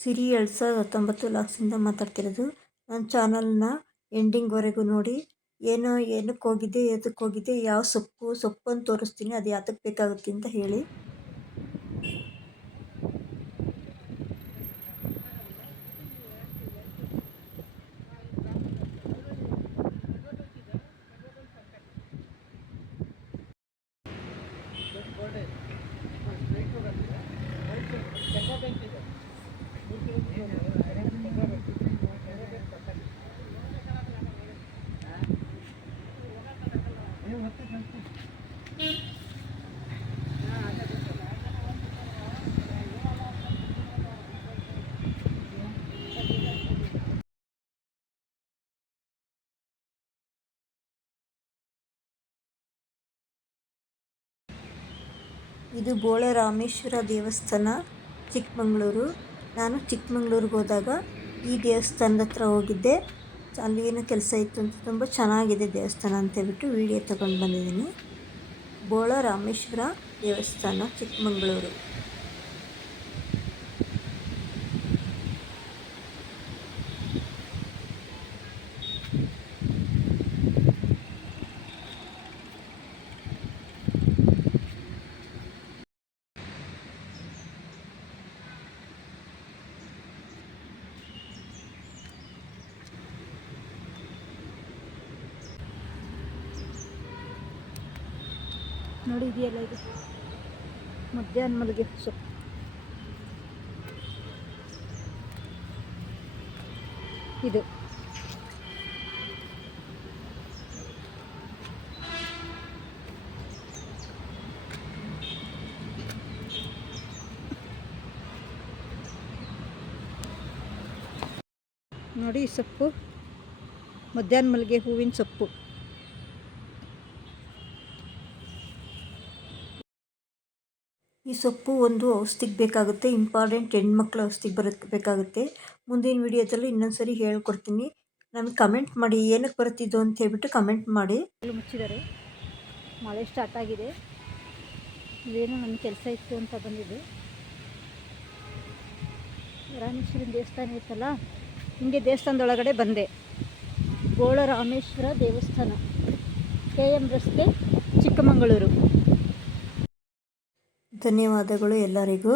ಸಿರಿ ಎರಡು ಸಾವಿರದ ಹತ್ತೊಂಬತ್ತು ಲಾಕ್ಸಿಂದ ಮಾತಾಡ್ತಿರೋದು. ನನ್ನ ಚಾನಲ್ನ ಎಂಡಿಂಗ್ವರೆಗೂ ನೋಡಿ. ಏನೋ ಏನಕ್ಕೆ ಹೋಗಿದ್ದೆ ಎದಕ್ಕೆ ಹೋಗಿದ್ದೆ ಯಾವ ಸೊಪ್ಪು ಸೊಪ್ಪನ್ನು ತೋರಿಸ್ತೀನಿ, ಅದು ಯಾತಕ್ಕೆ ಬೇಕಾಗುತ್ತೆ ಅಂತ ಹೇಳಿ. ಇದು ಬೋಳರಾಮೇಶ್ವರ ದೇವಸ್ಥಾನ, ಚಿಕ್ಕಮಗಳೂರು. ನಾನು ಚಿಕ್ಕಮಂಗ್ಳೂರಿಗೆ ಹೋದಾಗ ಈ ದೇವಸ್ಥಾನದ ಹತ್ರ ಹೋಗಿದ್ದೆ. ಅಲ್ಲಿ ಏನೋ ಕೆಲಸ ಇತ್ತು ಅಂತ ತುಂಬ ಚೆನ್ನಾಗಿದೆ ದೇವಸ್ಥಾನ ಅಂತ ಹೇಳ್ಬಿಟ್ಟು ವಿಡಿಯೋ ತಗೊಂಡು ಬಂದಿದ್ದೀನಿ. ಬೋಳ ರಾಮೇಶ್ವರ ದೇವಸ್ಥಾನ, ಚಿಕ್ಕಮಂಗ್ಳೂರು. ನೋಡಿ ಇದೆಯಲ್ಲ ಇದು? ಮಧ್ಯಾಹ್ನ ಮಲ್ಲಿಗೆ ಸೊಪ್ಪು ಇದು. ನೋಡಿ ಸೊಪ್ಪು. ಮಧ್ಯಾಹ್ನ ಮಲ್ಲಿಗೆ ಹೂವಿನ ಸೊಪ್ಪು. ಈ ಸೊಪ್ಪು ಒಂದು ಔಷಧಿಗೆ ಬೇಕಾಗುತ್ತೆ ಇಂಪಾರ್ಟೆಂಟ್ ಹೆಣ್ಮಕ್ಳ ಔಷಧಿಗೆ ಬರೋಕ್ಕೆ ಬೇಕಾಗುತ್ತೆ. ಮುಂದಿನ ವಿಡಿಯೋದಲ್ಲಿ ಇನ್ನೊಂದು ಸರಿ ಹೇಳ್ಕೊಡ್ತೀನಿ. ನಮಗೆ ಕಮೆಂಟ್ ಮಾಡಿ ಏನಕ್ಕೆ ಬರ್ತಿದ್ದು ಅಂತ ಹೇಳ್ಬಿಟ್ಟು ಕಮೆಂಟ್ ಮಾಡಿ. ಮುಚ್ಚಿದ್ದಾರೆ. ಮಳೆ ಸ್ಟಾರ್ಟ್ ಆಗಿದೆ. ಇದೇನೋ ನನ್ನ ಕೆಲಸ ಇತ್ತು ಅಂತ ಬಂದಿದೆ ರಾಮೇಶ್ವರನ ದೇವಸ್ಥಾನ ಇತ್ತಲ್ಲ, ಹಿಂಗೆ ದೇವಸ್ಥಾನದೊಳಗಡೆ ಬಂದೆ. ಗೋಳ ರಾಮೇಶ್ವರ ದೇವಸ್ಥಾನ, ಕೆ ಎಂ ರಸ್ತೆ, ಚಿಕ್ಕಮಗಳೂರು. ಧನ್ಯವಾದಗಳು ಎಲ್ಲರಿಗೂ.